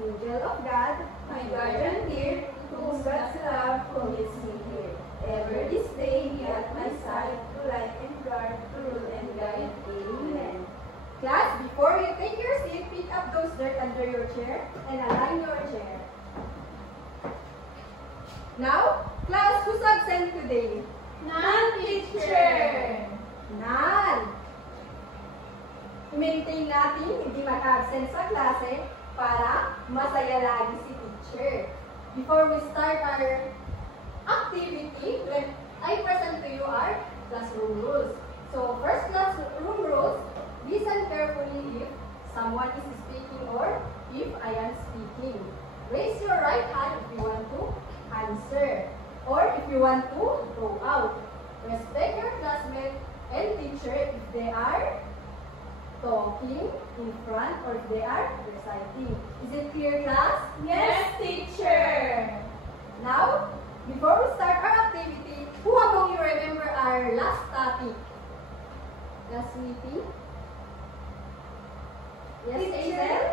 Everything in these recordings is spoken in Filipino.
Angel of God, my guardian dear, whom God's love commits me here. Ever this day be at my side, to light and guard, to rule and guide. Amen. Class, before you take your seat, pick up those dirt under your chair and align your chair. Now, class, who's absent today? None, teacher. None. I-maintain natin hindi mag-absent sa klase para masaya lagi si teacher. Before we start our activity, I present to you our classroom rules. So, first classroom rules, listen carefully if someone is speaking or if I am speaking. Raise your right hand if you want to answer or if you want to go out. Respect your classmate and teacher if they are talking in front or if they are reciting. Is it clear, class? Yes, teacher. Now, before we start our activity, who among you remember our last topic? Last meeting? Yes, Teacher. Hazel?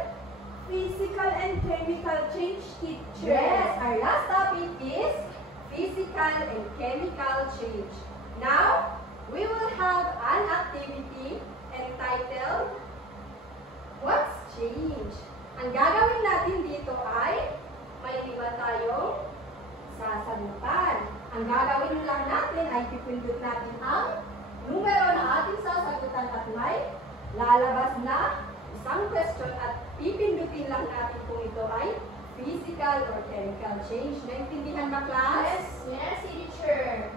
Physical and chemical change, teacher. Yes, our last topic is physical and chemical change. Now, we will have an activity entitled, What's Change? Ang gagawin natin dito ay may 5 tayong sasagutan. Ang gagawin lang natin ay pipindot natin ang numero na ating sasagutan at may lalabas na isang question at pipindutin lang natin kung ito ay physical or chemical change. Naintindihan ba, class? Yes, teacher.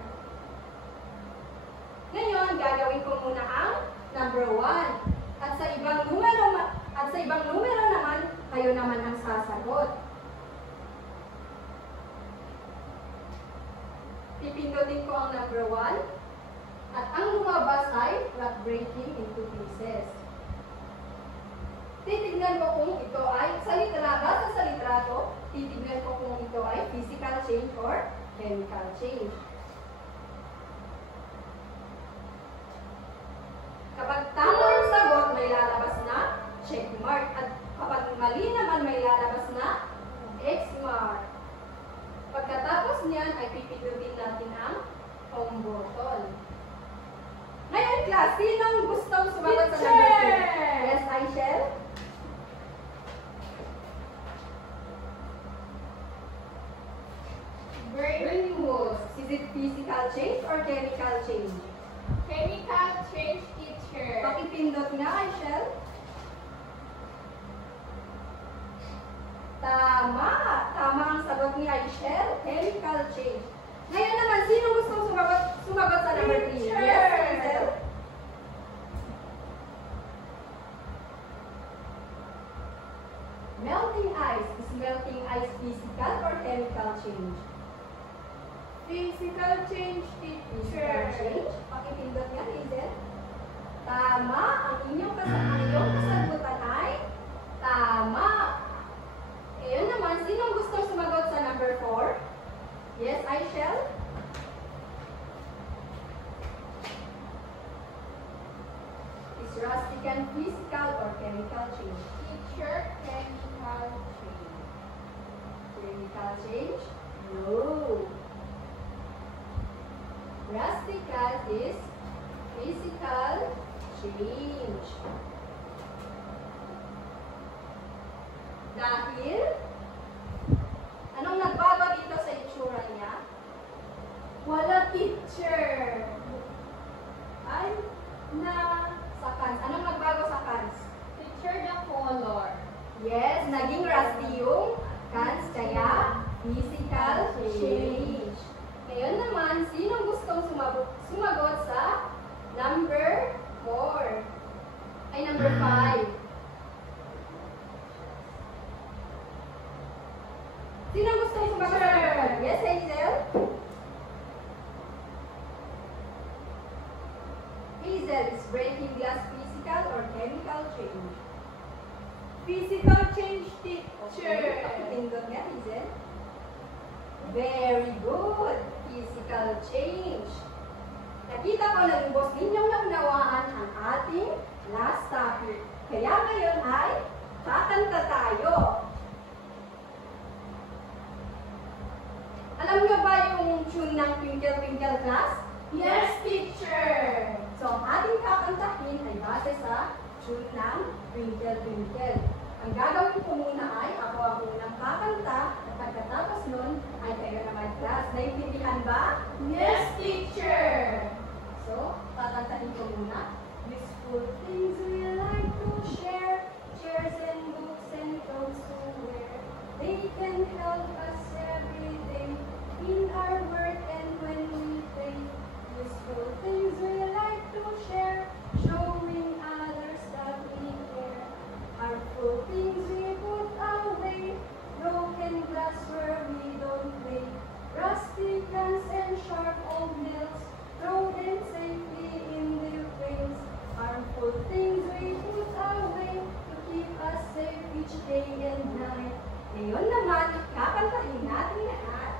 Ngayon, gagawin ko muna ang number 1. At sa ibang numero naman, kayo naman ang sasagot. Pipindutin ko ang number 1. At ang lumabas ay not breaking into pieces. Titignan ko kung ito ay, basta sa litrato, titignan ko kung ito ay physical change or chemical change. Kapag tama ang sagot, may lalabas na check mark. At kapag mali naman, may lalabas na X mark. Pagkatapos niyan, ay pipindutin natin ang home button. Ngayon, class, sinong gustong sumagot sa number 2? Yes, Aishel? Brain moves. Is it physical change or chemical change? Chemical change, teacher. Pakipindot nga, Aishel. Tama! Tama ang sagot ni Aishel. Chemical change. Ngayon naman, sinong gustong sumagot sa number 3? Teacher! Yes, Aishel? Melting ice. Is melting ice physical or chemical change? Physical change, Physical teacher. change. Pakipindot nga, Hazel. Tama. Ang inyong kasagutan ay tama. Ngayon naman, sinong gustong sumagot sa number 4? Yes, Aishel? Is rustic and physical or chemical change? Teacher, chemical change. Chemical change? No. Rustical is physical change. Dahil, anong nagbago dito sa itsura niya? Wala, teacher. Ay, sa cans. Anong nagbago sa cans? Teacher, the color. Yes, naging rusty yung cans, kaya physical change. Ngayon naman, sinong gustong sumagot sa number 4? Ay, number 5. Sinong gustong sumagot sa number 5? Yes, Hazel? Hazel, is breaking glass physical or chemical change? Physical change, teacher. Pakipindot nga, Hazel. Very good. Physical change. Nakita ko na lubos ninyong naunawaan ang ating last topic. Kaya ngayon ay kakanta tayo. Alam nyo ba yung tune ng Twinkle Twinkle class? Yes, teacher! So, ang ating kakantahin ay base sa tune ng Twinkle Twinkle. Ang gagawin ko muna ay ako ang unang kakanta at pagkatapos nun ay kayo naman class. Naintindihan ba? Yes, teacher! So, kakantahin ko muna. Useful things we like to share, chairs and books and clothes to wear. They can help us every day in our work and when we play. Useful things we like to share, showing others that we care. Harmful things we put away, broken glass where we don't play. Rusty guns and sharp old nails, throw them safely in the flames. Harmful things we put away to keep us safe each day and night. Ngayon naman, kakantahin natin lahat.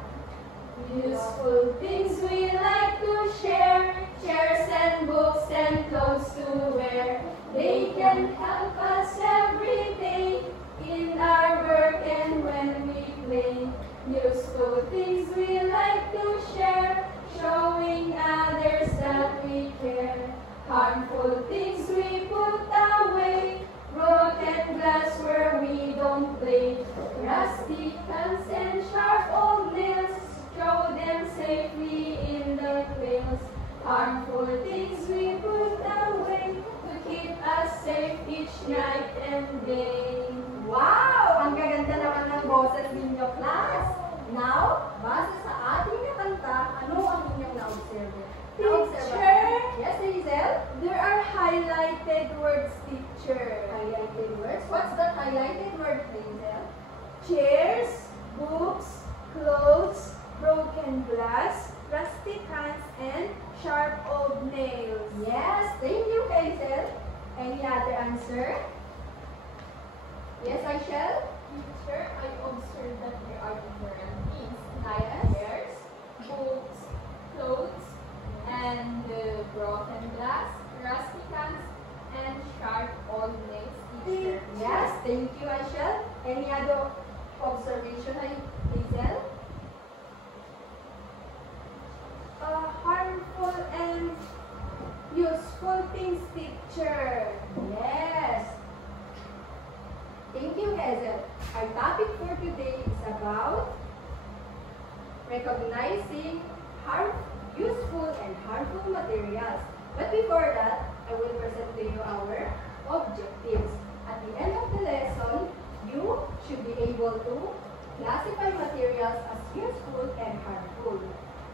Useful things we like to share, chairs and books and clothes to wear. They can help us every day in our work and when we play. Useful things we like to share, showing others that we care. Harmful things we put away, broken glass where we don't play. Rusty cans and sharp old nails, throw them safely in the trails. Harmful things we put away to keep us safe each night and day. Wow! Ang gaganda naman ng boses ninyo, class! Now, base sa ating nakanta, ano ang inyong na-observe? Teacher? Yes, Hazel? There are highlighted words, teacher. Highlighted words. What's that highlighted word, Hazel? Chairs, books, clothes, broken glass, rusty cans, and sharp old nails. Yes, thank you, Hazel. Any other answer? Yes, I shall. Teacher, I observed that there are different things like Yes. chairs, books, clothes, and broken glass, rusty cans, and sharp old nails, teacher. Yes, thank you, I shall. Any other observation, Hazel? Harmful and useful things, teacher. Yes. Thank you, Hazel. Our topic for today is about recognizing useful and harmful materials. But before that, I will present to you our objectives. At the end of the lesson, you should be able to classify materials as useful and harmful.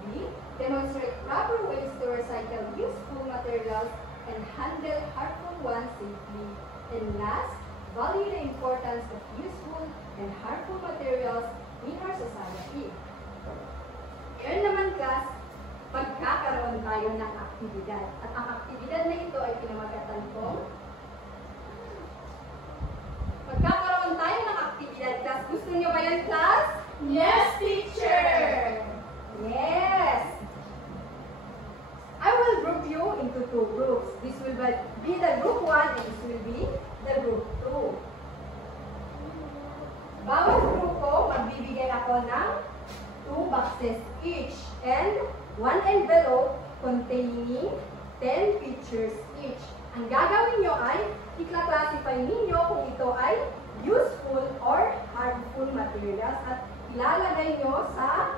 B. Demonstrate proper ways to recycle useful materials and handle harmful ones safely. And last, value the importance of useful and harmful materials in our society. Ngayon naman, class, magkakaroon tayo ng aktibidad. At ang aktibidad na ito ay pinamagatan kong magkakaroon tayo ng aktibidad, class. Gusto niyo ba yan, class? Yes, teacher. Yes! I will group you into two groups. This will be the group 1 and this will be the group 2. Bawat grupo, magbibigay ako ng 2 boxes each and 1 envelope containing 10 pictures each. Ang gagawin nyo ay ikla-classify ninyo kung ito ay useful or harmful materials at ilalagay nyo sa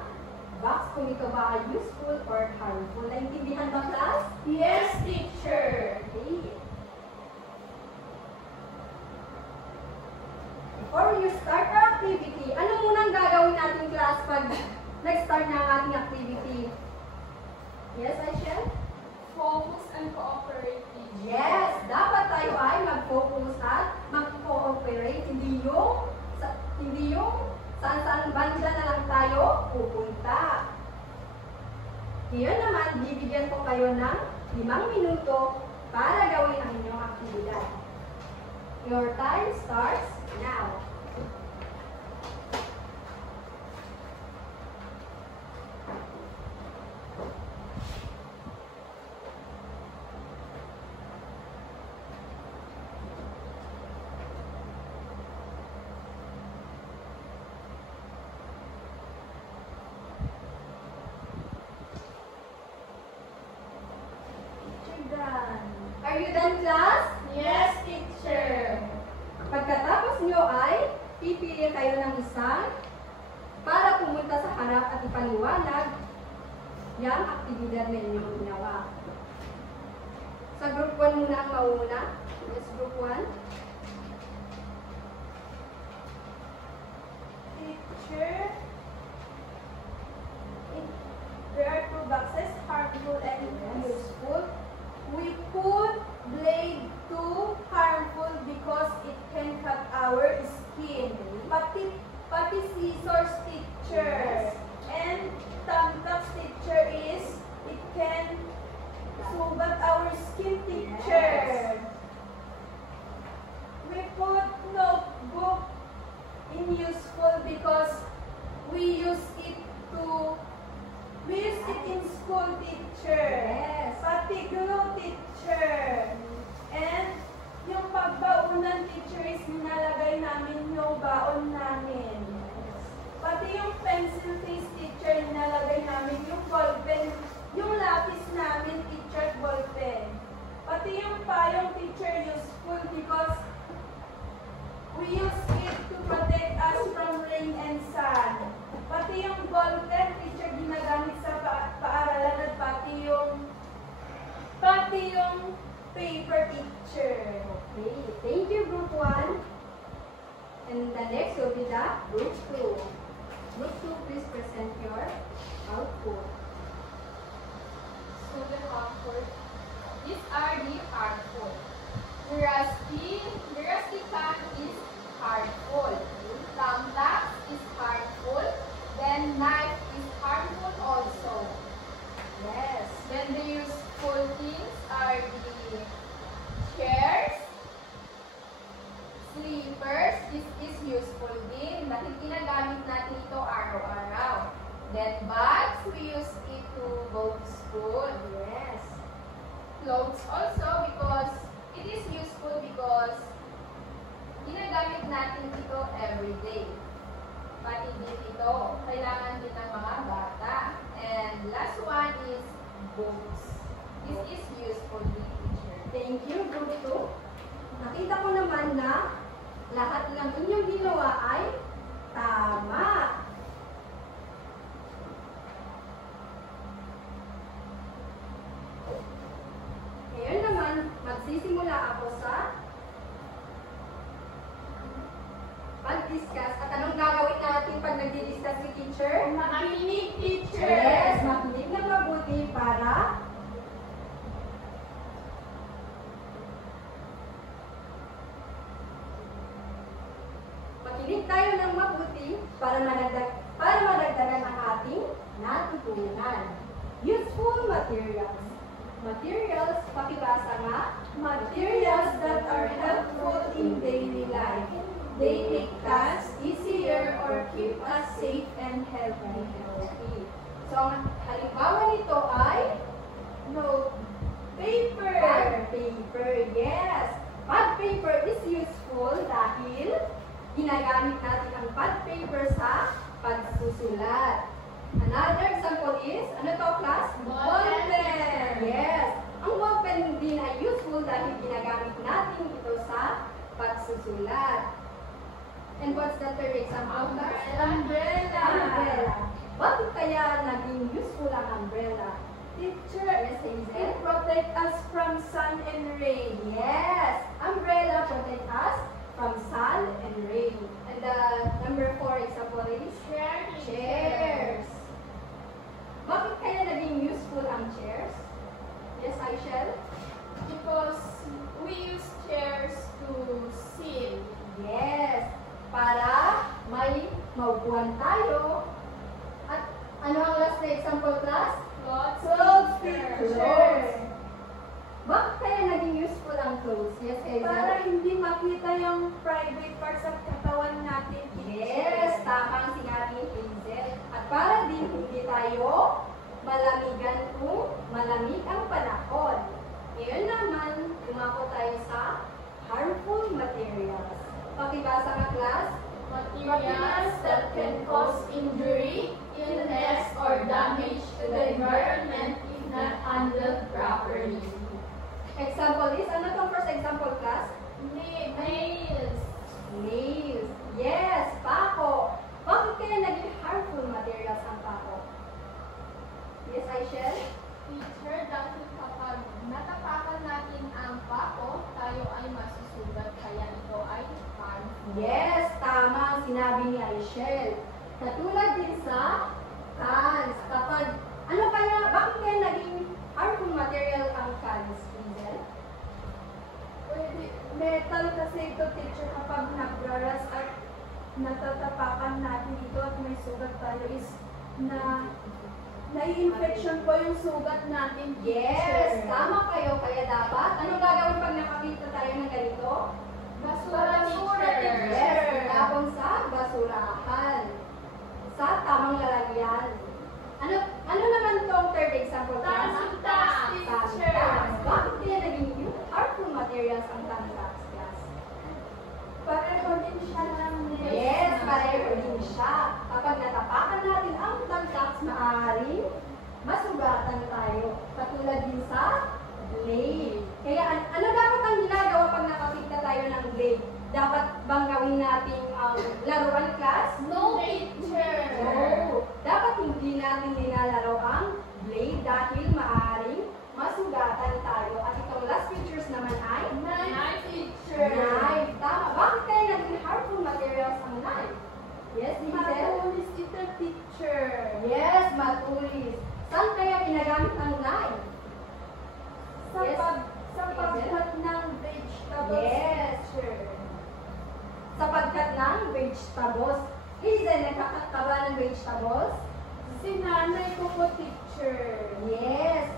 box kung ito ba ay useful or harmful. Naintindihan ba, class? Yes, teacher. Okay. Before you start our activity, ano munang gagawin natin, class, pag nag-start na ang ating activity? Yes, Aishel? Focus and cooperate, teacher. Yes, dapat tayo ay mag-focus at mag-cooperate. Hindi yung saan-saan banda na lang tayo pupunta. Ngayon naman, bibigyan ko kayo ng 5 minuto para gawin ang inyong aktibidad. Your time starts now. muna? Yes, group 1. Teacher, there are two boxes, harmful and useful. We put blade to harmful because it can cut our skin. Pati scissors, teacher. Yes. And thumbtacks, teacher, is it can sugat our skin, teacher. Yes. We put notebook in useful because we use it in school, teacher. Yes. Pati glue, teacher. And yung pagbaunan, teacher, is nilalagay namin yung baon namin. Pati yung pencil case, teacher, nilalagay namin yung ballpen, yung lapis namin, teacher, ballpen. Pati yung payong, teacher, useful because we use it to protect us from rain and sun. Pati yung ballpen, teacher, ginagamit sa paaralan at pati yung paper, teacher. Okay, thank you, group 1. And the next will be the group 2. Group 2, please present your output. Student output. These are the harmful. The rusty can is harmful. Thumbtacks is harmful. Then knife is harmful also. Yes. Then the useful things are the chairs, sleepers. This is useful din. Dahil ginagamit natin ito araw-araw. Then bags, we use it to go to school. Yes. Clothes also because it is useful because ginagamit natin ito every day. Pati din ito, kailangan din ng mga bata. And last one is books. This is useful din, teacher. Thank you, group 2. Nakita ko naman na lahat ng inyong ginawa ay tama. Ngayon naman, magsisimula ako sa pag-discuss. At anong gagawin natin pag nagdi-discuss si teacher? Makinig, teacher. Yes, makinig na mabuti para makinig tayo ng mabuti para madagdagan ang ating natutunan. Useful materials. Materials, pakibasa nga. Materials that are helpful in daily life. They make tasks easier or keep us safe and healthy. Okay. So, ang halimbawa nito ay Note, paper. paper. Yes. Pad paper is useful dahil ginagamit natin ang pad paper sa pagsusulat. Another example is, ano to, class? Ballpen. Yes. Ang ballpen din ay useful dahil ginagamit natin ito sa pagsusulat. And what's the third example, class? Umbrella. Umbrella. Bakit kaya naging useful ang umbrella? Teacher, Yes, Hazel. it protects us from sun and rain. Yes, umbrella protect us from sun and rain. And the number 4 example is chairs. Bakit kaya naging useful ang chairs? Yes, Aishel? Because we use chairs to sit. Yes, para may maupuan tayo. At ano ang last na example, class? Clothes, Clothes. Bakit kaya naging useful ang clothes? Yes, Hazel? Para hindi makita yung private parts sa katawan natin. Yes, tama ang sinabi ni Hazel. At para din hindi tayo malamigan kung malamig ang panahon. Ngayon naman, lumako tayo sa harmful materials. Pakibasa nga, class. Materials that can cause injury, illness, or damage to the environment if not handled properly. Example is, ano tong first example, class? Nails. Nails. Yes, pako. Bakit kaya naging harmful materials ang pako? Yes, Aishel? Teacher, dahil kapag natapakan natin ang pako, Yes, tama ang sinabi ni Aishel. Katulad din sa cans. Bakit kaya naging harmful material ang cans, Hazel? Metal kasi ito, teacher, kapag nagraras at natatapakan natin ito at may sugat tayo is nai-infection po yung sugat natin, Yes, teacher. tama kayo. Kaya dapat, anong gagawin pag nakakita tayo ng ganito? Basura, teacher. Yes, itapon sa basurahan. Sa tamang lalagyan. Ano naman tong third example? Tantas, teacher. Tantas. Bakit kaya naging harmful materials ang tantas, class? Pareho din siya ng Yes, pareho din siya. Kapag natapakan natin ang tantas, maaaring masugatan tayo. Katulad din sa blade. Kaya ano dapat ang ginagawa pag nakakita tayo ng blade? Dapat bang gawin natin ang laruan, class? No, teacher. No. Dapat hindi natin nilalaro ang blade dahil maaaring masugatan tayo. At itong last pictures naman ay Knife, teacher. knife. Tama. Bakit kaya naging harmful materials ang knife? Yes, Hazel? Matulis ito, teacher. Yes, matulis. Saan kaya ginagamit ang knife? Sa Yes. pagkat ng vegetables, Yes. teacher. Sapagkat ng vegetables. Hazel, nagkakat ka ba ng vegetables? Si nanay ko po, teacher. Yes.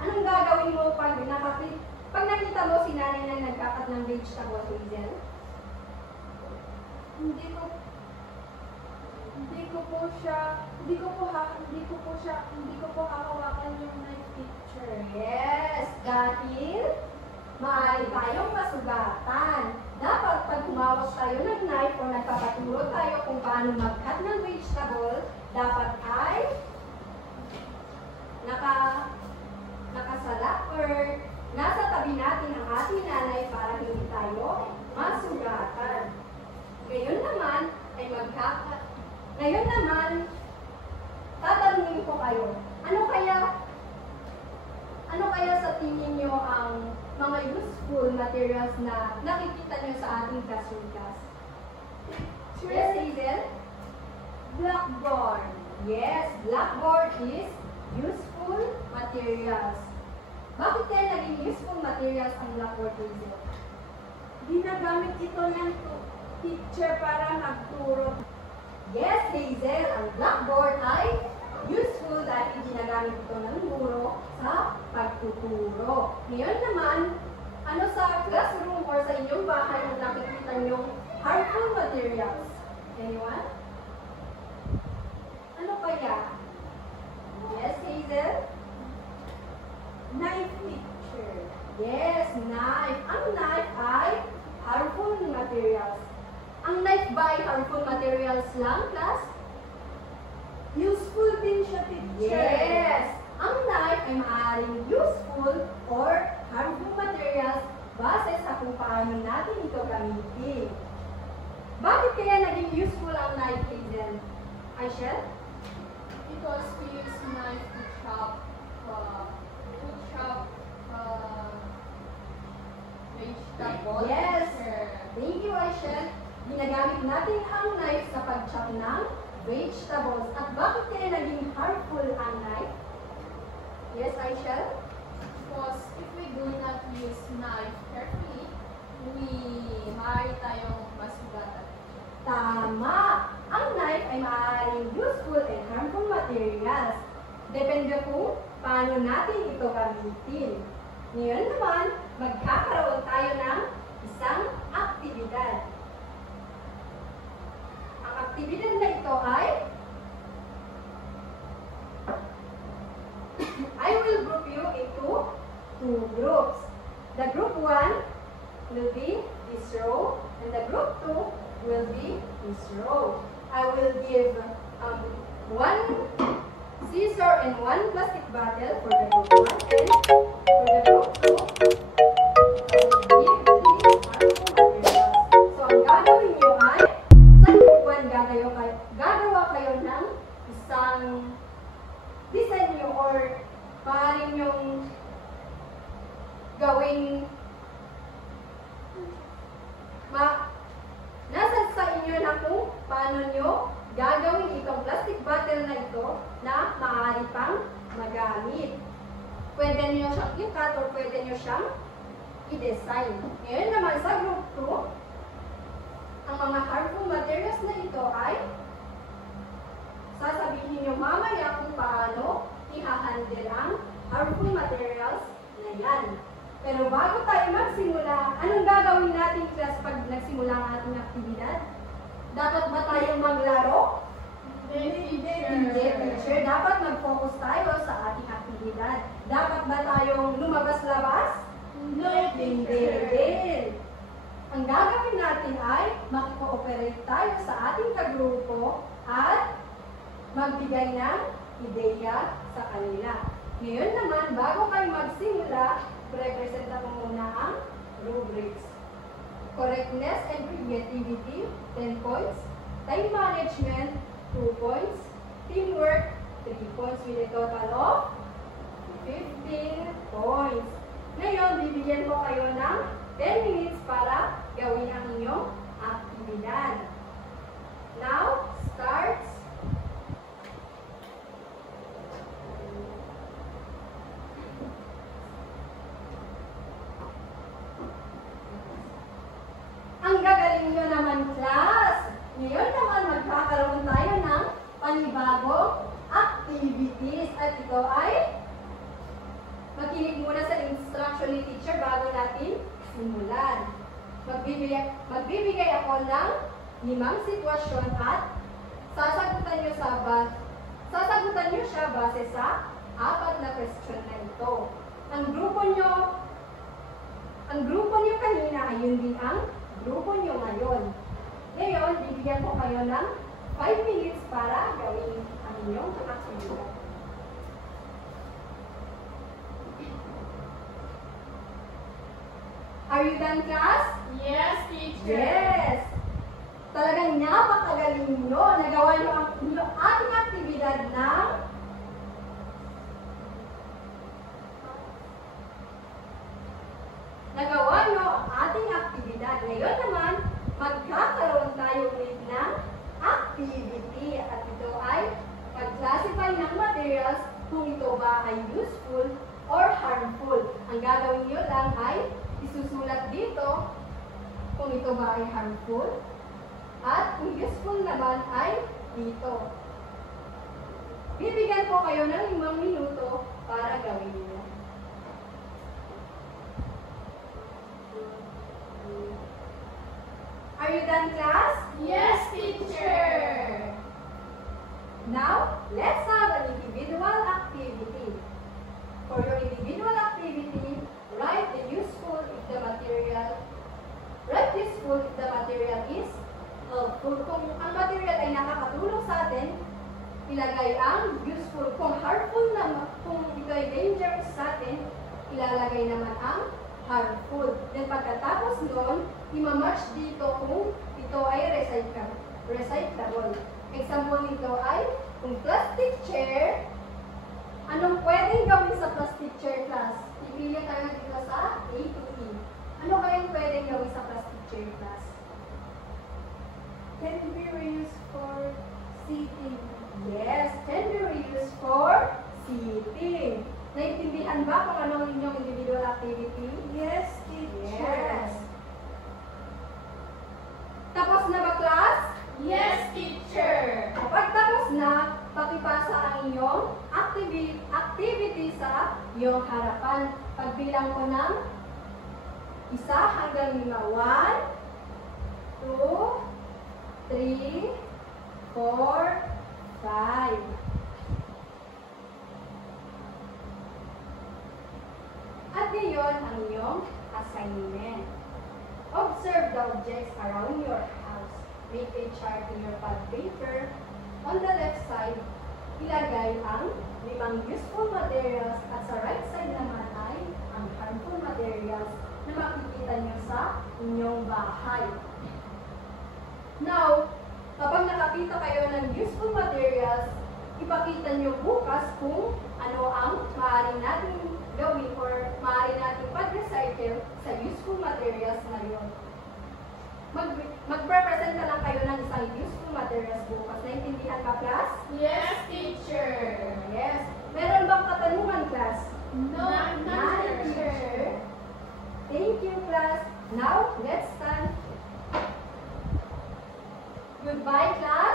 Anong gagawin mo pag nakita mo si nanay na nagkakat ng vegetables, Hazel? Hindi ko po hahawakan yung knife, teacher. Yes. Dahil maaari tayong masugatan. Dapat pag humawak tayo ng knife o nagpapaturo tayo kung paano mag-cut ng vegetable, dapat ay nakasala or nasa tabi natin ang ating nanay para hindi tayo masugatan. Ngayon naman, tatanungin ko kayo, ano kaya sa tingin nyo ang mga useful materials na nakikita nyo sa ating classroom class? Yes, Hazel? Blackboard. Yes, blackboard is useful materials. Bakit kaya naging useful materials ang blackboard, Hazel? Ginagamit ito ng teacher para magturo. Yes, Hazel, ang blackboard ay useful dahil ginagamit ito ng guro sa pagtuturo. Ngayon naman, ano sa classroom or sa inyong bahay ang nakikita niyong harmful materials? Anyone? Ano kaya? Yes, Hazel? Knife, teacher. Yes, knife. Ang knife ay harmful materials. Ang knife ba ay harmful materials lang, class? Useful din siya, teacher. Yes! Ang knife ay maaaring useful or harmful materials base sa kung paano natin ito gamitin. Bakit kaya naging useful ang knife, Hazel? Aishel? Because we use knife to chop vegetables. Yes. Sir. Thank you, Aishel. Ginagamit natin ang knife sa pag-chop ng vegetables. At bakit kaya naging harmful ang knife? Yes, Aishel? Because if we do not use knife carefully, maaari tayong masugatan. Tama! Ang knife ay maaaring useful and harmful materials. Depende kung paano natin ito gamitin. Ngayon naman, magkakaroon tayo ng isang aktibidad. Ang aktibidad na ito ay I will group you into two groups. The group 1 will be this row and the group 2 will be this row. I will give one scissor and one plastic bottle for the group 1 and for the group 2 I will give these harmful materials. So ang gagawin nyo ay sa group 1 gagawa kayo ng isang design nyo or maaaring yung gawing nasa maaari pang magamit. Pwede niyo siyang i-cut or pwede niyo siyang i-design. Ngayon naman sa group 2, ang mga harmful materials na ito ay sasabihin niyo mamaya kung paano i-handle ang harmful materials na yan. Pero bago tayo magsimula, anong gagawin natin class pag nagsimula ang ating aktibidad? Dapat ba tayong maglaro? Hindi, teacher. Dapat mag-focus tayo sa ating aktibidad. Dapat ba tayong lumabas-labas? Hindi. Ang gagawin natin ay mag-cooperate tayo sa ating kagrupo at magbigay ng ideya sa kanila. Ngayon naman, bago kayo magsimula, representa ko muna ang rubrics. Correctness and creativity, 10 points. Time management, 2 points. Teamwork, 3 points with a total of 15 points. Ngayon, bibigyan ko kayo ng 10 minutes para gawin ang inyong aktibidad. Now, starts. Ang gagaling nyo naman, class! Ngayon naman, magkakaroon tayo ng panibagong activities. At ito ay makinig muna sa instruction ni teacher bago natin simulan. Magbibigay ako ng 5 sitwasyon at sasagutan nyo siya base sa 4 na question na ito. Ang grupo nyo kanina ay yun din ang grupo nyo ngayon. Ngayon, bibigyan ko kayo ng 5 minutes para gawin ang inyong aktibidad. Are you done, class? Yes, teacher. Yes! Talagang napakagaling nyo. Nagawa nyo ang ating aktibidad ng Ngayon naman, magkakaroon tayo ulit ng activity. At ito ay pag-classify ng materials kung ito ba ay useful or harmful. Ang gagawin nyo lang ay isusulat dito kung ito ba ay harmful at kung useful naman ay dito. Bibigyan ko kayo ng 5 minuto para gawin nyo. Are you done, class? Yes, teacher. Now, let's have an individual activity. For your individual activity, write useful if the material is helpful. Kung ang material ay nakakatulong sa atin, ilagay ang useful. Kung harmful naman, kung ito ay dangerous sa atin, ilalagay naman ang harmful. Then pagkatapos nun, imamatch dito kung ito ay recyclable. Example nito ay, kung plastic chair, anong pwedeng gawin sa plastic chair, class? Ipili tayo dito sa A to E. Ano kayang pwedeng gawin sa plastic chair, class? Can be reused for seating. Yes, can be reused for seating. Naintindihan ba kung anong inyong individual activity? Yes, teacher. Yes. Tapos na ba, class? Yes, teacher. Kapag tapos na, pakipasa ang iyong activity sa iyong harapan. Pagbilang ko ng 1 hanggang 5. 1, 2, 3, 4, 5. At ngayon, ang iyong assignment. Observe the objects around your house. Make a chart in your pad paper. On the left side, ilagay ang 5 useful materials at sa right side naman ay ang harmful materials na makikita nyo sa inyong bahay. Now, kapag nakakita kayo ng useful materials, ipakita nyo bukas kung ano ang maaari natin gawin or maaari natin pag-recycle sa useful materials na yun. Mag-represent na lang kayo ng isang useful materials bukas. Naintindihan ba, class? Yes, teacher. Yes. bang katanungan, class? No, None, teacher. Thank you, class. Now, let's stand. Goodbye, class.